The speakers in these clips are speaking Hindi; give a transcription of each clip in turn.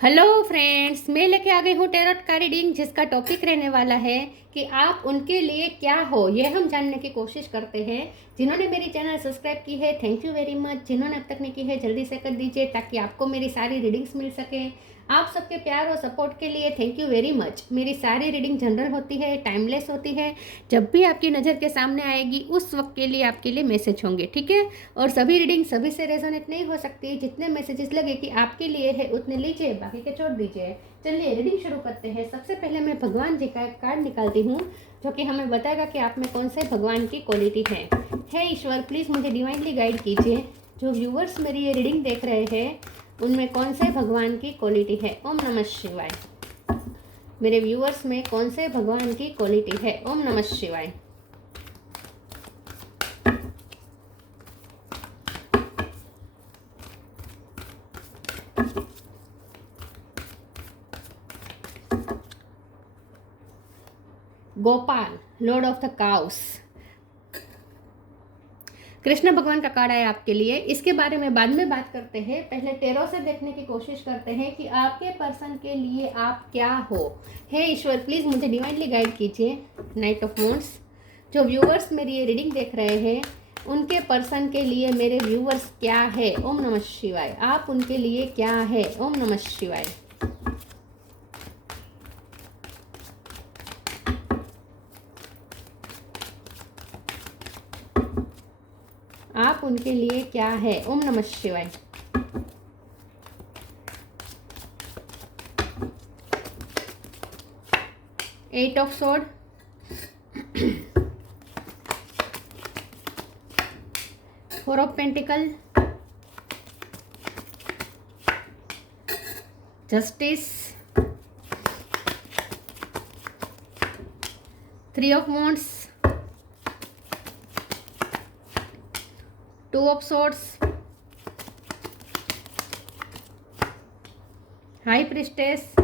हेलो फ्रेंड्स, मैं लेके आ गई हूँ टैरोट का रीडिंग, जिसका टॉपिक रहने वाला है कि आप उनके लिए क्या हो। यह हम जानने की कोशिश करते हैं। जिन्होंने मेरी चैनल सब्सक्राइब की है, थैंक यू वेरी मच। जिन्होंने अब तक नहीं की है, जल्दी से कर दीजिए ताकि आपको मेरी सारी रीडिंग्स मिल सके। आप सबके प्यार और सपोर्ट के लिए थैंक यू वेरी मच। मेरी सारी रीडिंग जनरल होती है, टाइमलेस होती है। जब भी आपकी नज़र के सामने आएगी उस वक्त के लिए आपके लिए मैसेज होंगे, ठीक है। और सभी रीडिंग सभी से रेजोनेट नहीं हो सकती। जितने मैसेजेस लगे कि आपके लिए है उतने लीजिए, बाकी के छोड़ दीजिए। चलिए रीडिंग शुरू करते हैं। सबसे पहले मैं भगवान जी का एक कार्ड निकालती हूँ, जो कि हमें बताएगा कि आप में कौन से भगवान की क्वालिटी है। हे ईश्वर, प्लीज़ मुझे डिवाइनली गाइड कीजिए। जो व्यूवर्स मेरी ये रीडिंग देख रहे हैं उनमें कौन से भगवान की क्वालिटी है। ओम नमः शिवाय। मेरे व्यूवर्स में कौन से भगवान की क्वालिटी है। ओम नमः शिवाय। Gopal, Lord of the cows. Krishna भगवान का कार्ड है आपके लिए। इसके बारे में बाद में बात करते हैं। पहले टेरो से देखने की कोशिश करते हैं कि आपके पर्सन के लिए आप क्या हो। हे ईश्वर, प्लीज़ मुझे डिवाइनली गाइड कीजिए। Night of wands. जो व्यूवर्स मेरी ये रीडिंग देख रहे हैं उनके पर्सन के लिए मेरे व्यूवर्स क्या है। ओम नमः शिवाय। आप उनके लिए क्या है। ओम नमः शिवाय। आप उनके लिए क्या है। ओम नमः शिवाय। Eight of sword, four of pentacle, justice, three of wands, two of swords, high priestess,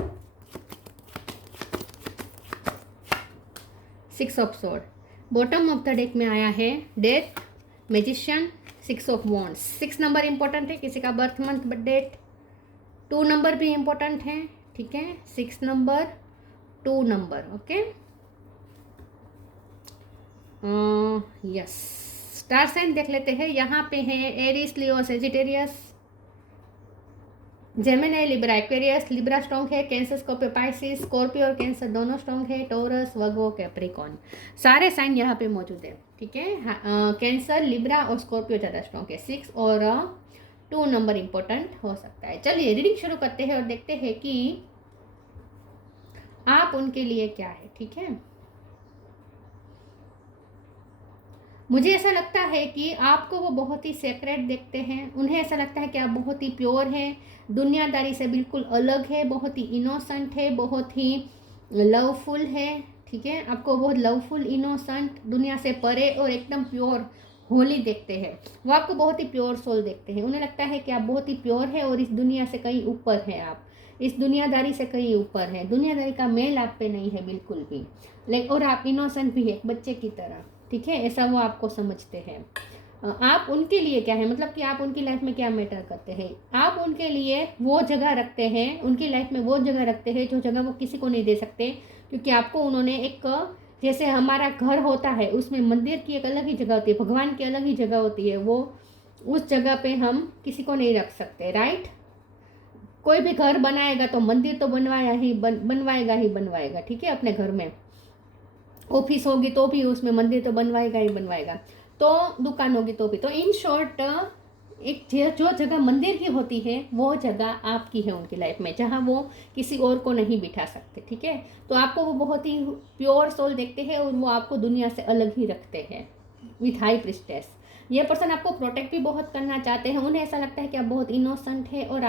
six of sword. Bottom of the deck में आया है death, magician, six of wands. 6 number important है। किसी का birth month, birth date. 2 number भी इंपॉर्टेंट है, ठीक है। 6 number, 2 number, okay. Yes, star sign देख लेते हैं। यहाँ पे है Aries, Leo, Sagittarius, Gemini, Libra, Aquarius. Libra strong है। Cancer, Scorpio, Pisces. स्कॉर्पियो और कैंसर दोनों स्ट्रॉन्ग है। टोरस, वर्गो, कैप्रिकॉर्न, सारे साइन यहाँ पे मौजूद है, ठीक है। कैंसर, लिब्रा और स्कॉर्पियो ज़्यादा स्ट्रॉन्ग है। 6 और 2 नंबर इंपॉर्टेंट हो सकता है। चलिए रीडिंग शुरू करते हैं और देखते हैं कि आप उनके लिए क्या है, ठीक है। मुझे ऐसा लगता है कि आपको वो बहुत ही सेक्रेट देखते हैं। उन्हें ऐसा लगता है कि आप बहुत ही प्योर हैं, दुनियादारी से बिल्कुल अलग है, बहुत ही इनोसेंट है, बहुत ही लवफुल है, ठीक है। आपको बहुत लवफुल, इनोसेंट, दुनिया से परे और एकदम प्योर, होली देखते हैं। वो आपको बहुत ही प्योर सोल देखते हैं। उन्हें लगता है कि आप बहुत ही प्योर है और इस दुनिया से कहीं ऊपर है। आप इस दुनियादारी से कहीं ऊपर है। दुनियादारी का मेल आप पे नहीं है बिल्कुल भी। लेकिन और आप इनोसेंट भी है, बच्चे की तरह, ठीक है। ऐसा वो आपको समझते हैं। आप उनके लिए क्या है, मतलब कि आप उनकी लाइफ में क्या मैटर करते हैं। आप उनके लिए वो जगह रखते हैं, उनकी लाइफ में वो जगह रखते हैं जो जगह वो किसी को नहीं दे सकते। क्योंकि आपको उन्होंने एक, जैसे हमारा घर होता है उसमें मंदिर की एक अलग ही जगह होती है, भगवान की अलग ही जगह होती है, वो उस जगह पे हम किसी को नहीं रख सकते, राइट। कोई भी घर बनाएगा तो मंदिर तो बनवाएगा ही बनवाएगा, ठीक है। अपने घर में ऑफिस होगी तो भी उसमें मंदिर तो बनवाएगा ही बनवाएगा, तो दुकान होगी तो भी। तो इन शॉर्ट, एक जो जगह मंदिर की होती है वो जगह आपकी है उनकी लाइफ में, जहाँ वो किसी और को नहीं बिठा सकते, ठीक है। तो आपको वो बहुत ही प्योर सोल देखते हैं और वो आपको दुनिया से अलग ही रखते हैं विथ हाई प्रिस्टेस। ये पर्सन आपको प्रोटेक्ट भी बहुत करना चाहते हैं। उन्हें ऐसा लगता है कि आप बहुत इनोसेंट है और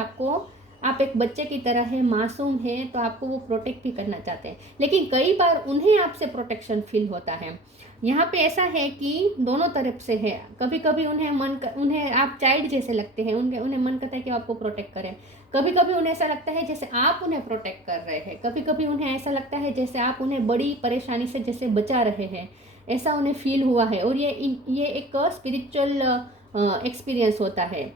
आप एक बच्चे की तरह है, मासूम है, तो आपको वो प्रोटेक्ट भी करना चाहते हैं। लेकिन कई बार उन्हें आपसे प्रोटेक्शन फील होता है। यहाँ पे ऐसा है कि दोनों तरफ से है। कभी कभी उन्हें आप चाइल्ड जैसे लगते हैं, उन्हें मन करता है कि आपको प्रोटेक्ट करें। कभी कभी उन्हें ऐसा लगता है जैसे आप उन्हें प्रोटेक्ट कर रहे हैं। कभी कभी उन्हें ऐसा लगता है जैसे आप उन्हें बड़ी परेशानी से जैसे बचा रहे हैं, ऐसा उन्हें फील हुआ है। और ये एक स्पिरिचुअल एक्सपीरियंस होता है,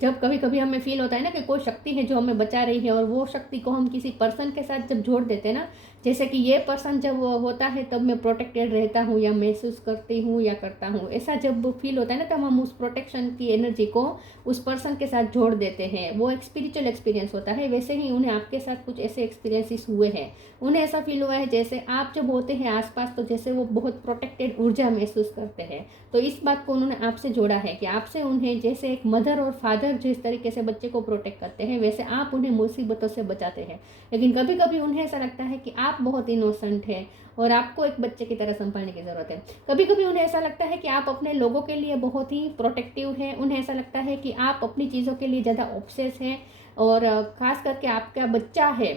जब कभी कभी हमें फील होता है ना कि कोई शक्ति है जो हमें बचा रही है, और वो शक्ति को हम किसी पर्सन के साथ जब जोड़ देते हैं ना, जैसे कि ये पर्सन जब होता है तब मैं प्रोटेक्टेड रहता हूँ या महसूस करती हूँ या करता हूँ, ऐसा जब फील होता है ना, तब हम उस प्रोटेक्शन की एनर्जी को उस पर्सन के साथ जोड़ देते हैं। वो एक स्पिरिचुअल एक्सपीरियंस होता है। वैसे ही उन्हें आपके साथ कुछ ऐसे एक्सपीरियंसेस हुए हैं, उन्हें ऐसा फील हुआ है जैसे आप जब होते हैं आसपास तो जैसे वो बहुत प्रोटेक्टेड ऊर्जा महसूस करते हैं। तो इस बात को उन्होंने आपसे जोड़ा है कि आपसे उन्हें जैसे एक मदर और फादर जिस तरीके से बच्चे को प्रोटेक्ट करते हैं, वैसे आप उन्हें मुसीबतों से बचाते हैं। लेकिन कभी कभी उन्हें ऐसा लगता है कि आप बहुत इनोसेंट है और आपको एक बच्चे की तरह संभालने की ज़रूरत है। कभी कभी उन्हें ऐसा लगता है कि आप अपने लोगों के लिए बहुत ही प्रोटेक्टिव हैं। उन्हें ऐसा लगता है कि आप अपनी चीज़ों के लिए ज़्यादा ऑब्सेस हैं, और ख़ास करके आपका बच्चा है,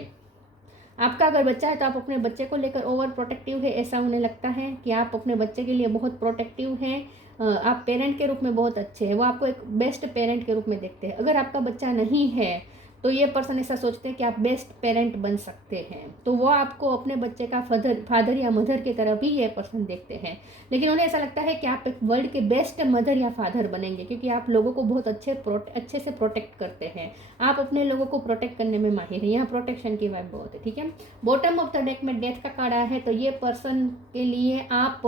आपका अगर बच्चा है तो आप अपने बच्चे को लेकर ओवर प्रोटेक्टिव है। ऐसा उन्हें लगता है कि आप अपने बच्चे के लिए बहुत प्रोटेक्टिव हैं। आप पेरेंट के रूप में बहुत अच्छे हैं, वो आपको एक बेस्ट पेरेंट के रूप में देखते हैं। अगर आपका बच्चा नहीं है तो ये पर्सन ऐसा सोचते हैं कि आप बेस्ट पेरेंट बन सकते हैं, तो वो आपको अपने बच्चे का फादर या मदर की तरह भी ये पर्सन देखते हैं। लेकिन उन्हें ऐसा लगता है कि आप एक वर्ल्ड के बेस्ट मदर या फादर बनेंगे, क्योंकि आप लोगों को बहुत अच्छे से प्रोटेक्ट करते हैं। आप अपने लोगों को प्रोटेक्ट करने में माहिर हैं। यहाँ प्रोटेक्शन की वाइब बहुत है, ठीक है। बॉटम ऑफ द डेक में डेथ का कार्ड आया है, तो ये पर्सन के लिए आप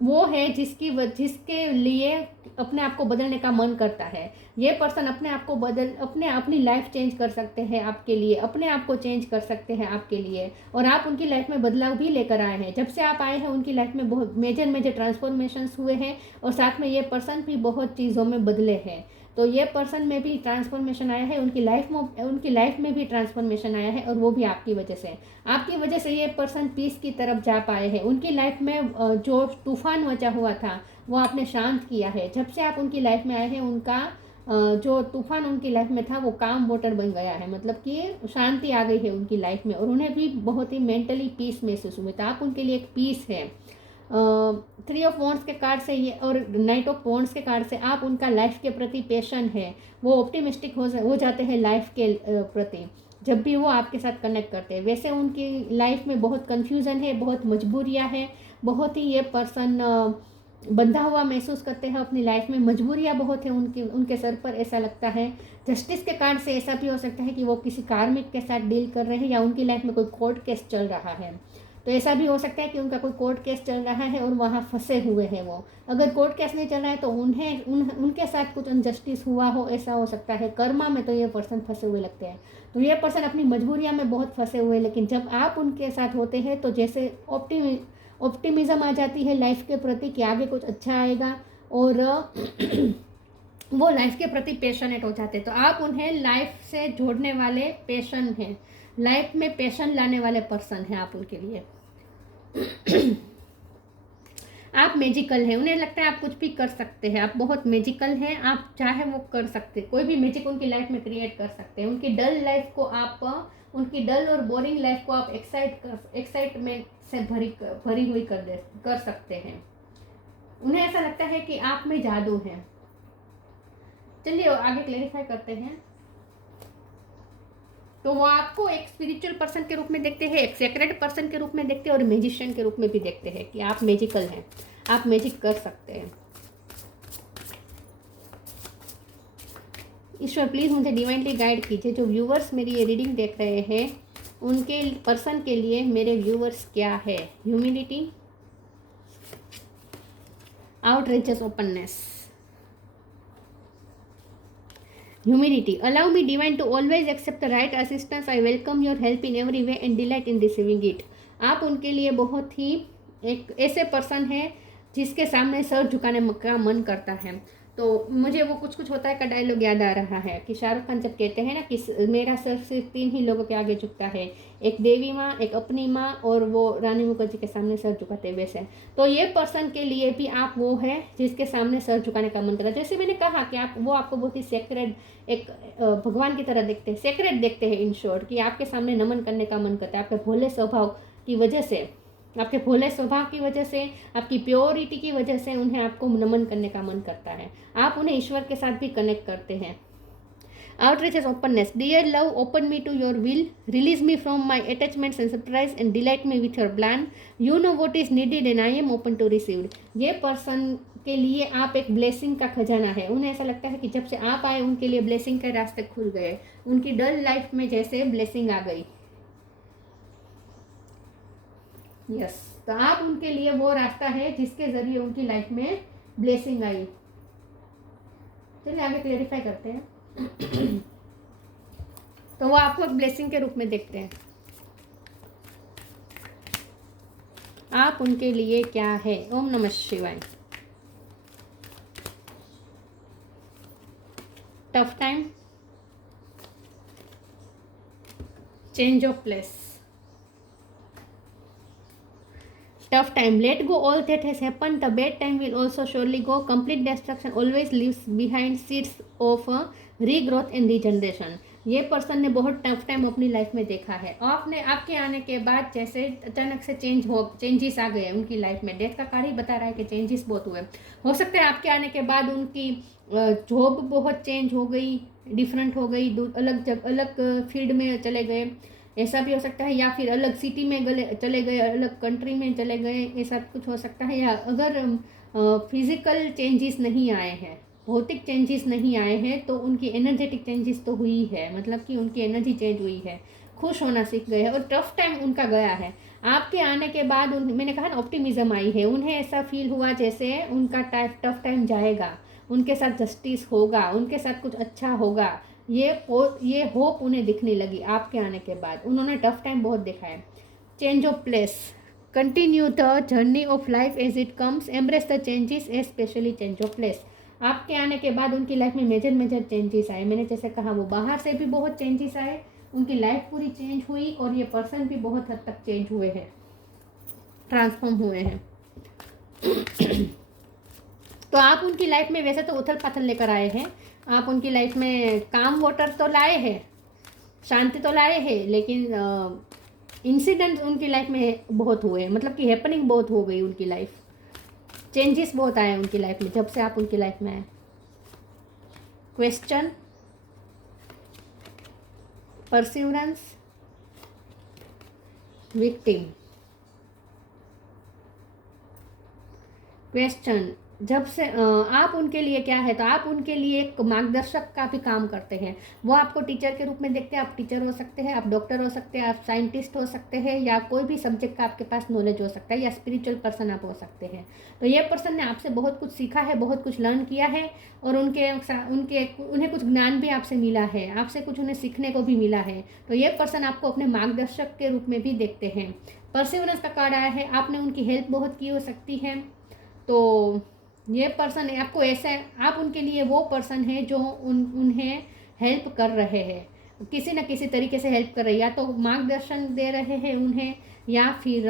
वो है जिसके लिए अपने आप को बदलने का मन करता है। ये पर्सन अपने आप को अपनी लाइफ चेंज कर सकते हैं आपके लिए, अपने आप को चेंज कर सकते हैं आपके लिए, और आप उनकी लाइफ में बदलाव भी लेकर आए हैं। जब से आप आए हैं उनकी लाइफ में बहुत मेजर ट्रांसफॉर्मेशंस हुए हैं, और साथ में ये पर्सन भी बहुत चीज़ों में बदले हैं। तो ये पर्सन में भी ट्रांसफॉर्मेशन आया है, उनकी लाइफ में भी ट्रांसफॉर्मेशन आया है, और वो भी आपकी वजह से ये पर्सन पीस की तरफ जा पाए हैं। उनकी लाइफ में जो तूफान मचा हुआ था वो आपने शांत किया है। जब से आप उनकी लाइफ में आए हैं, उनका जो तूफान उनकी लाइफ में था वो काम वाटर बन गया है, मतलब कि शांति आ गई है उनकी लाइफ में, और उन्हें भी बहुत ही मेंटली पीस महसूस हुआ था। आप उनके लिए एक पीस है। 3 ऑफ वॉन्ड्स के कार्ड से ये और नाइट ऑफ वॉन्ड्स के कार्ड से आप उनका लाइफ के प्रति पैशन है, वो ऑप्टिमिस्टिक हो जाते हैं लाइफ के प्रति जब भी वो आपके साथ कनेक्ट करते हैं। वैसे उनकी लाइफ में बहुत कन्फ्यूज़न है, बहुत मजबूरियां हैं, बहुत ही ये पर्सन बंधा हुआ महसूस करते हैं अपनी लाइफ में, मजबूरियां बहुत है उनके सर पर, ऐसा लगता है। जस्टिस के कार्ड से ऐसा भी हो सकता है कि वो किसी कार्मिक के साथ डील कर रहे हैं, या उनकी लाइफ में कोई कोर्ट केस चल रहा है। तो ऐसा भी हो सकता है कि उनका कोई कोर्ट केस चल रहा है और वहाँ फंसे हुए हैं वो। अगर कोर्ट केस नहीं चल रहा है तो उनके साथ कुछ अनजस्टिस हुआ हो, ऐसा हो सकता है। कर्मा में तो ये पर्सन फंसे हुए लगते हैं। तो ये पर्सन अपनी मजबूरियाँ में बहुत फंसे हुए, लेकिन जब आप उनके साथ होते हैं तो जैसे ऑप्टिमिज्म आ जाती है लाइफ के प्रति कि आगे कुछ अच्छा आएगा, और वो लाइफ के प्रति पैशनेट हो जाते हैं। तो आप उन्हें लाइफ से जोड़ने वाले पैशन हैं, लाइफ में पैशन लाने वाले पर्सन हैं आप उनके लिए। आप मैजिकल हैं, उन्हें लगता है आप कुछ भी कर सकते हैं, आप बहुत मैजिकल हैं, आप चाहे वो कर सकते, कोई भी मैजिक उनकी लाइफ में क्रिएट कर सकते हैं। उनकी डल और बोरिंग लाइफ को आप एक्साइटमेंट से भरी हुई कर सकते हैं। उन्हें ऐसा लगता है कि आप में जादू है। चलिए आगे क्लेरिफाई करते हैं। तो वो आपको एक स्पिरिचुअल पर्सन के रूप में देखते हैं, एक सेक्रेट पर्सन के रूप में देखते हैं, और मैजिशियन के रूप में भी देखते हैं कि आप मैजिकल हैं, आप मैजिक कर सकते हैं। ईश्वर प्लीज़ मुझे डिवाइनली गाइड कीजिए। जो व्यूवर्स मेरी ये रीडिंग देख रहे हैं उनके पर्सन के लिए मेरे व्यूवर्स क्या है। Humility, outreaches, openness. Humility. Allow me divine to always accept the right assistance. I welcome your help in every way and delight in receiving it. आप उनके लिए बहुत ही एक ऐसे पर्सन है जिसके सामने सर झुकाने का मन करता है। तो मुझे वो कुछ होता है का डायलॉग याद आ रहा है कि शाहरुख खान जब कहते हैं ना कि मेरा सर सिर्फ 3 ही लोगों के आगे झुकता है, एक देवी माँ, एक अपनी माँ, और वो रानी मुखर्जी के सामने सर झुकाते हैं वैसे। तो ये पर्सन के लिए भी आप वो है जिसके सामने सर झुकाने का मन करता है। जैसे मैंने कहा कि आपको बहुत ही सेक्रेड, एक भगवान की तरह देखते हैं, सेक्रेड देखते हैं इन शॉर्ट, कि आपके सामने नमन करने का मन करता है। आपके भोले स्वभाव की वजह से, आपके भोले स्वभाव की वजह से, आपकी प्योरिटी की वजह से उन्हें आपको नमन करने का मन करता है। आप उन्हें ईश्वर के साथ भी कनेक्ट करते हैं। Outreach is openness. Dear love, open me to your will, release me from my attachments and surprise and delight me with your plan. You know what is needed and I am open to receive. ये पर्सन के लिए आप एक ब्लेसिंग का खजाना है। उन्हें ऐसा लगता है कि जब से आप आए उनके लिए ब्लेसिंग के रास्ते खुल गए, उनकी डल लाइफ में जैसे ब्लेसिंग आ गई। यस, तो आप उनके लिए वो रास्ता है जिसके जरिए उनकी लाइफ में ब्लेसिंग आई। चलिए आगे क्लेरिफाई करते हैं। तो वो आपको एक ब्लेसिंग के रूप में देखते हैं। आप उनके लिए क्या है? ओम नमः शिवाय। Tough time, change of place. Tough time. Let go all that has happened. The bad time will also surely go. Complete destruction always leaves behind seeds of regrowth and regeneration. ये पर्सन ने बहुत टफ टाइम अपनी लाइफ में देखा है। आपने आपके आने के बाद जैसे अचानक से चेंजेस आ गए उनकी लाइफ में। डेथ का कार्ड ही बता रहा है कि चेंजेस बहुत हुए। हो सकता है आपके आने के बाद उनकी जॉब बहुत चेंज हो गई, डिफरेंट हो गई, अलग फील्ड में चले गए, ऐसा भी हो सकता है। या फिर अलग सिटी में चले गए, अलग कंट्री में चले गए, ऐसा कुछ हो सकता है। या अगर फिजिकल चेंजेस नहीं आए हैं, भौतिक चेंजेस नहीं आए हैं, तो उनकी एनर्जेटिक चेंजेस तो हुई है, मतलब कि उनकी एनर्जी चेंज हुई है, खुश होना सीख गए हैं और टफ टाइम उनका गया है। आपके आने के बाद मैंने कहा ना ऑप्टिमिज्म आई है। उन्हें ऐसा फील हुआ जैसे उनका टफ टाइम जाएगा, उनके साथ जस्टिस होगा, उनके साथ कुछ अच्छा होगा। ये होप उन्हें दिखने लगी आपके आने के बाद। उन्होंने टफ टाइम बहुत देखा है। Change of place, continue the journey of life as it comes, embrace the changes specially change of place. आपके आने के बाद उनकी लाइफ में मेजर चेंजेस आए। मैंने जैसे कहा वो बाहर से भी बहुत चेंजेस आए, उनकी लाइफ पूरी चेंज हुई और ये पर्सन भी बहुत हद तक चेंज हुए हैं, ट्रांसफॉर्म हुए हैं। तो आप उनकी लाइफ में वैसे तो उथल पाथल लेकर आए हैं। आप उनकी लाइफ में काम वाटर तो लाए हैं, शांति तो लाए हैं, लेकिन इंसिडेंट उनकी लाइफ में बहुत हुए, मतलब कि हैपनिंग बहुत हो गई उनकी लाइफ। चेंजेस बहुत आए उनकी लाइफ में जब से आप उनकी लाइफ में आए। Question, perseverance, victim. क्वेश्चन, जब से आप उनके लिए क्या है, तो आप उनके लिए एक मार्गदर्शक का भी काम करते हैं। वो आपको टीचर के रूप में देखते हैं। आप टीचर हो सकते हैं, आप डॉक्टर हो सकते हैं, आप साइंटिस्ट हो सकते हैं, या कोई भी सब्जेक्ट का आपके पास नॉलेज हो सकता है, या स्पिरिचुअल पर्सन आप हो सकते हैं। तो ये पर्सन ने आपसे बहुत कुछ सीखा है, बहुत कुछ लर्न किया है, और उन्हें कुछ ज्ञान भी आपसे मिला है, आपसे कुछ उन्हें सीखने को भी मिला है। तो ये पर्सन आपको अपने मार्गदर्शक के रूप में भी देखते हैं। परसिवरेंस का कार्ड आया है, आपने उनकी हेल्प बहुत की हो सकती है। तो ये पर्सन आपको ऐसे, आप उनके लिए वो पर्सन है जो उन्हें हेल्प कर रहे हैं, किसी न किसी तरीके से हेल्प कर रहे हैं, या तो मार्गदर्शन दे रहे हैं उन्हें, या फिर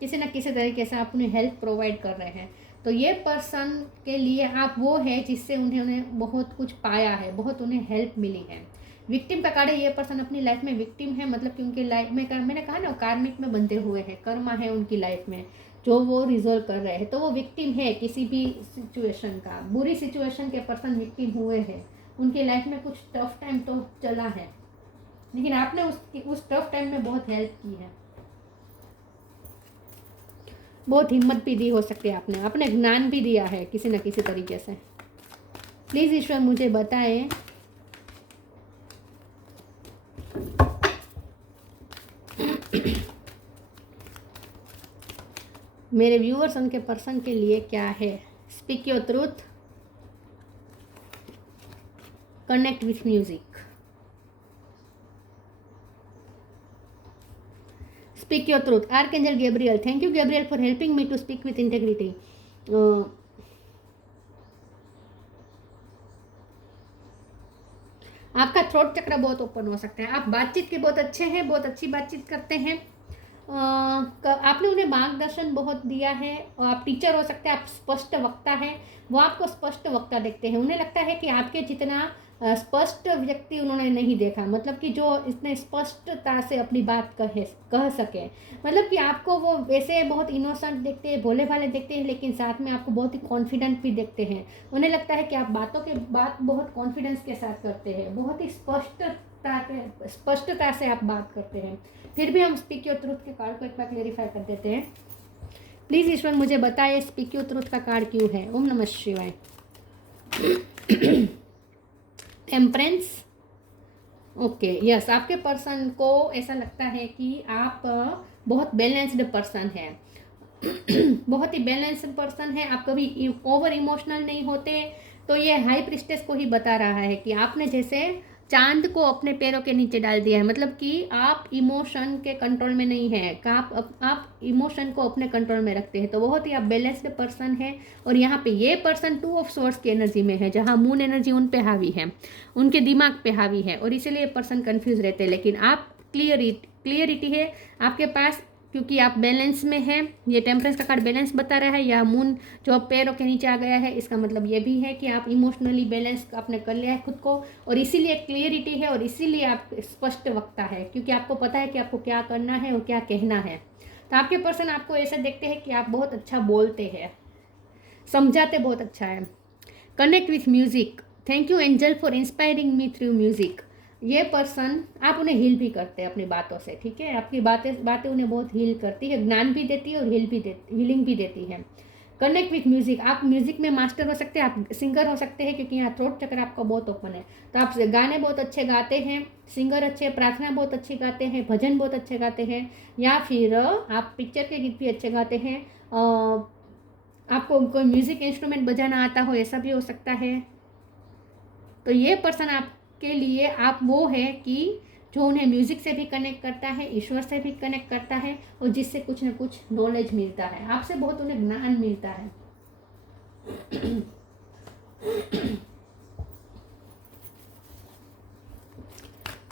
किसी न किसी तरीके से आप उन्हें हेल्प प्रोवाइड कर रहे हैं। तो ये पर्सन के लिए आप वो है जिससे उन्हें बहुत कुछ पाया है, बहुत उन्हें हेल्प मिली है। विक्टिम का कार्ड है, ये पर्सन अपनी लाइफ में विक्टिम है, मतलब कि उनकी लाइफ में मैंने कहा ना कार्मिक में बंधे हुए हैं, कर्मा है उनकी लाइफ में जो वो रिजोल्व कर रहे हैं। तो वो विक्टिम है किसी भी सिचुएशन का, बुरी सिचुएशन के पर्सन विक्टिम हुए हैं। उनकी लाइफ में कुछ टफ टाइम तो चला है, लेकिन आपने उस टफ टाइम में बहुत हेल्प की है, बहुत हिम्मत भी दी हो सकती है आपने, अपने ज्ञान भी दिया है किसी न किसी तरीके से। प्लीज़ ईश्वर मुझे बताएं मेरे व्यूअर्स उनके पर्सन के लिए क्या है। Speak your truth, connect with music. Speak your truth, archangel Gabriel. Thank you Gabriel for helping me to speak with integrity. आपका थ्रोट चक्र बहुत ओपन हो सकता है, आप बातचीत के बहुत अच्छे हैं, बहुत अच्छी बातचीत करते हैं। आपने उन्हें मार्गदर्शन बहुत दिया है, और आप टीचर हो सकते हैं, आप स्पष्ट वक्ता है, वो आपको स्पष्ट वक्ता देखते हैं। उन्हें लगता है कि आपके जितना स्पष्ट व्यक्ति उन्होंने नहीं देखा, मतलब कि जो इतने स्पष्टता से अपनी बात कह सके, मतलब कि आपको वो वैसे बहुत इनोसेंट देखते हैं, भोले भाले देखते हैं, लेकिन साथ में आपको बहुत ही कॉन्फिडेंट भी देखते हैं। उन्हें लगता है कि आप बात बहुत कॉन्फिडेंस के साथ करते हैं, बहुत ही स्पष्टता से आप बात करते हैं। फिर भी हम स्पीक योर ट्रूथ के कार्ड को एक बार क्लेरिफाई कर देते हैं। प्लीज़ ईश्वर मुझे बताए स्पीक योर ट्रुथ का कार्ड क्यों है। ओम नमः शिवाय। टेम्परेंस। ओके यस, आपके पर्सन को ऐसा लगता है कि आप बहुत बैलेंस्ड पर्सन है। बहुत ही बैलेंस्ड पर्सन है। आप कभी ओवर इमोशनल नहीं होते। तो ये हाई प्रिस्टेस को ही बता रहा है कि आपने जैसे चांद को अपने पैरों के नीचे डाल दिया है, मतलब कि आप इमोशन के कंट्रोल में नहीं है, कि आप इमोशन को अपने कंट्रोल में रखते हैं। तो बहुत ही आप बैलेंस्ड पर्सन है। और यहाँ पे ये पर्सन 2 ऑफ सोर्स की एनर्जी में है, जहाँ मून एनर्जी उन पे हावी है, उनके दिमाग पे हावी है, और इसीलिए पर्सन कंफ्यूज रहते हैं। लेकिन आप क्लियरिटी है आपके पास, क्योंकि आप बैलेंस में हैं। ये टेम्परेंस का कार्ड बैलेंस बता रहा है, या मून जो पैरों के नीचे आ गया है, इसका मतलब ये भी है कि आप इमोशनली बैलेंस आपने कर लिया है खुद को, और इसीलिए क्लियरिटी है, और इसीलिए आप स्पष्ट वक्ता है, क्योंकि आपको पता है कि आपको क्या करना है और क्या कहना है। तो आपके पर्सन आपको ऐसे देखते हैं कि आप बहुत अच्छा बोलते हैं, समझाते बहुत अच्छा है। Connect with music. Thank you angel for inspiring me through music. ये पर्सन, आप उन्हें हील भी करते हैं अपनी बातों से, ठीक है। आपकी बातें उन्हें बहुत हील करती है, ज्ञान भी देती है और हीलिंग भी देती है। Connect with music. आप म्यूजिक में मास्टर हो सकते हैं, आप सिंगर हो सकते हैं, क्योंकि यहाँ थ्रोट चक्र आपका बहुत ओपन है। तो आप गाने बहुत अच्छे गाते हैं, सिंगर अच्छे, प्रार्थना बहुत अच्छी गाते हैं, भजन बहुत अच्छे गाते हैं, या फिर आप पिक्चर के गीत भी अच्छे गाते हैं। आपको कोई म्यूजिक इंस्ट्रूमेंट बजाना आता हो, ऐसा भी हो सकता है। तो ये पर्सन आपके लिए आप वो है कि जो उन्हें म्यूजिक से भी कनेक्ट करता है, ईश्वर से भी कनेक्ट करता है, और जिससे कुछ ना कुछ नॉलेज मिलता है, आपसे बहुत उन्हें ज्ञान मिलता है।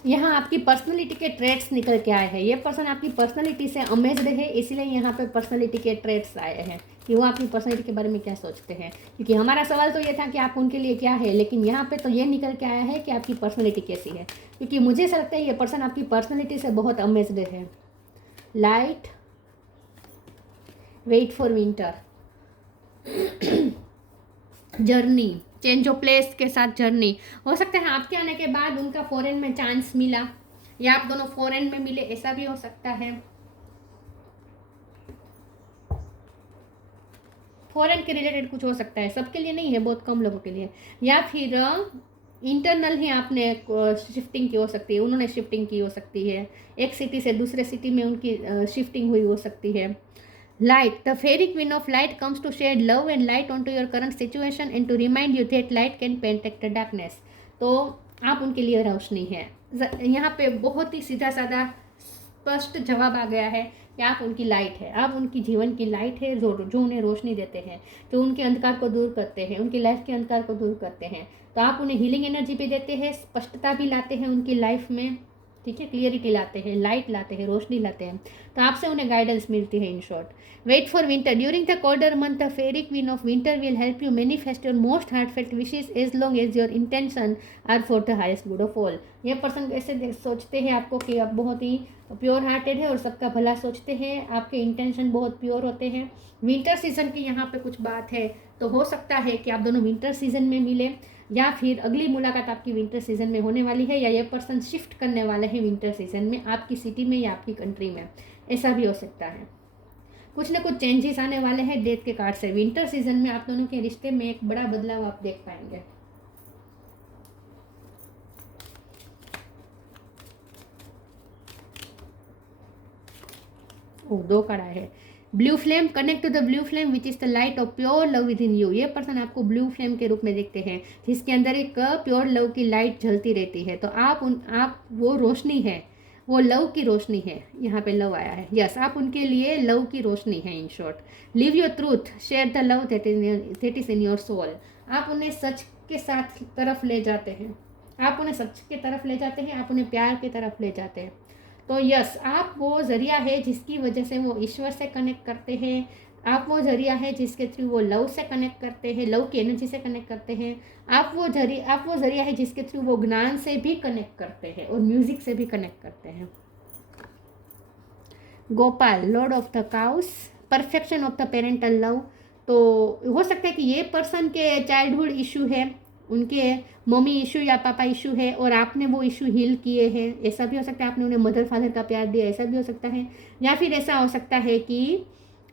यहाँ आपकी पर्सनैलिटी के ट्रेट्स निकल के आए हैं। ये पर्सन आपकी पर्सनैलिटी से अमेज्ड है, इसलिए यहाँ पे पर्सनैलिटी के ट्रेट्स आए हैं कि वो आपकी पर्सनैलिटी के बारे में क्या सोचते हैं। क्योंकि हमारा सवाल तो ये था कि आप उनके लिए क्या है, लेकिन यहाँ पे तो ये निकल के आया है कि आपकी पर्सनैलिटी कैसी है। क्योंकि मुझे ऐसा लगता है ये पर्सन आपकी पर्सनैलिटी से बहुत अमेज्ड है। Light, wait for winter, journey, change of place के साथ जर्नी। हो सकता है आपके आने के बाद उनका फॉरेन में चांस मिला, या आप दोनों फॉरेन में मिले, ऐसा भी हो सकता है। फॉरेन के रिलेटेड कुछ हो सकता है, सबके लिए नहीं है, बहुत कम लोगों के लिए। या फिर इंटरनल ही आपने शिफ्टिंग की हो सकती है, उन्होंने शिफ्टिंग की हो सकती है, एक सिटी से दूसरे सिटी में उनकी शिफ्टिंग हुई हो सकती है। Light. The fairy queen of light comes to shed love and light onto your current situation and to remind you that light can penetrate the darkness. तो आप उनके लिए रोशनी है। यहाँ पे बहुत ही सीधा साधा स्पष्ट जवाब आ गया है कि आप उनकी लाइट है, आप उनकी जीवन की लाइट है, जो उन्हें रोशनी देते हैं, जो उनके अंधकार को दूर करते हैं, उनकी लाइफ के अंधकार को दूर करते हैं। तो आप उन्हें हीलिंग एनर्जी भी देते हैं, स्पष्टता भी लाते हैं उनकी लाइफ में, ठीक है, क्लियरिटी लाते हैं, लाइट लाते हैं, रोशनी लाते हैं। तो आपसे उन्हें गाइडेंस मिलती है। In short, wait for winter. During the colder month the fairy queen of winter will help you manifest your most heartfelt wishes as long as your intention are for the highest good of all. ये पर्सन ऐसे सोचते हैं आपको कि आप बहुत ही प्योर हार्टेड है और सबका भला सोचते हैं, आपके इंटेंशन बहुत प्योर होते हैं। विंटर सीजन की यहाँ पे कुछ बात है, तो हो सकता है कि आप दोनों विंटर सीजन में मिले, या फिर अगली मुलाकात आपकी विंटर सीजन में होने वाली है, या ये पर्सन शिफ्ट करने वाले हैं विंटर सीजन में आपकी सिटी में या आपकी कंट्री में, ऐसा भी हो सकता है। कुछ ना कुछ चेंजेस आने वाले हैं डेथ के कार्ड से। विंटर सीजन में आप दोनों के रिश्ते में एक बड़ा बदलाव आप देख पाएंगे। दो कार्ड आए हैं। Blue flame. Connect to the blue flame which is the light of pure love within you. ये पर्सन आपको ब्लू फ्लेम के रूप में देखते हैं, जिसके अंदर एक प्योर लव की लाइट जलती रहती है। तो आप वो रोशनी है, वो लव की रोशनी है। यहाँ पे लव आया है, यस, आप उनके लिए लव की रोशनी है। In short, live your truth, share the love that is in your soul. आप उन्हें सच के साथ तरफ ले जाते हैं, आप उन्हें सच के तरफ ले जाते हैं, आप उन्हें प्यार की तरफ ले जाते हैं। तो यस, आप वो जरिया है जिसकी वजह से वो ईश्वर से कनेक्ट करते हैं। आप वो जरिया है जिसके थ्रू वो लव से कनेक्ट करते हैं, लव की एनर्जी से कनेक्ट करते हैं। आप वो जरिया है जिसके थ्रू वो ज्ञान से भी कनेक्ट करते हैं और म्यूजिक से भी कनेक्ट करते हैं। Gopal, Lord of the cows, perfection of the parental love. तो हो सकता है कि ये पर्सन के चाइल्डहुड इशू है, उनके मम्मी इशू या पापा इशू है, और आपने वो इशू हील किए हैं, ऐसा भी हो सकता है। आपने उन्हें मदर फादर का प्यार दिया, ऐसा भी हो सकता है। या फिर ऐसा हो सकता है कि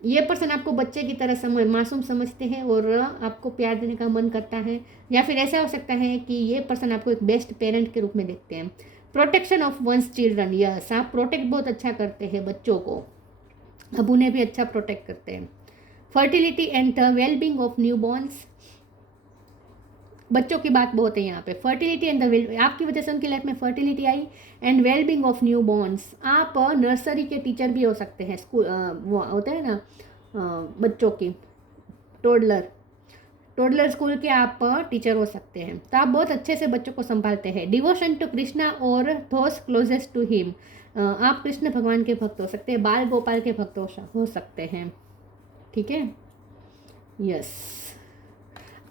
ये पर्सन आपको बच्चे की तरह मासूम समझते हैं और आपको प्यार देने का मन करता है, या फिर ऐसा हो सकता है कि ये पर्सन आपको एक बेस्ट पेरेंट के रूप में देखते हैं। Protection of one's children, yes, आप प्रोटेक्ट बहुत अच्छा करते हैं बच्चों को, अब उन्हें भी अच्छा प्रोटेक्ट करते हैं। Fertility and the wellbeing of new borns, बच्चों की बात बहुत है यहाँ पे। फर्टिलिटी एंड द वेल, आपकी वजह से उनकी लाइफ में fertility I, and wellbeing of new borns, आप नर्सरी के टीचर भी हो सकते हैं, स्कूल वो होता है ना बच्चों की, टोडलर स्कूल के आप टीचर हो सकते हैं। तो आप बहुत अच्छे से बच्चों को संभालते हैं। डिवोशन टू कृष्णा और थोस क्लोजेस्ट टू हिम, आप कृष्ण भगवान के भक्त हो सकते हैं, बाल गोपाल के भक्त हो सकते हैं, ठीक है, यस,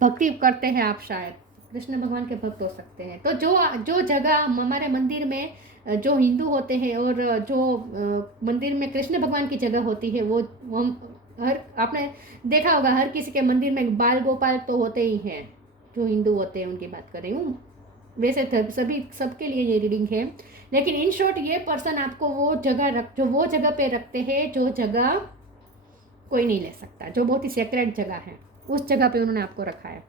भक्ति करते हैं आप, शायद कृष्ण भगवान के भक्त हो सकते हैं। तो जो जगह हमारे मंदिर में जो हिंदू होते हैं और जो मंदिर में कृष्ण भगवान की जगह होती है, वो हम आपने देखा होगा हर किसी के मंदिर में बाल गोपाल तो होते ही हैं, जो हिंदू होते हैं उनकी बात कर रही हूँ। वैसे सबके लिए ये रीडिंग है, लेकिन इन शॉर्ट ये पर्सन आपको वो जगह पे रखते हैं जो जगह कोई नहीं ले सकता, जो बहुत ही सेक्रेट जगह है, उस जगह पे उन्होंने आपको रखा है।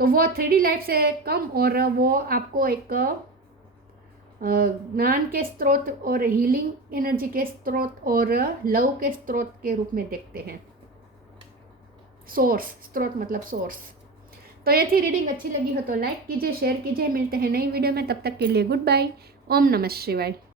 तो वो 3D लाइफ से कम, और वो आपको एक ज्ञान के स्रोत और हीलिंग एनर्जी के स्रोत और लव के स्रोत के रूप में देखते हैं। सोर्स, स्रोत मतलब सोर्स। तो ये थी रीडिंग, अच्छी लगी हो तो लाइक कीजिए, शेयर कीजिए, मिलते हैं नई वीडियो में, तब तक के लिए गुड बाय, ओम नमः शिवाय।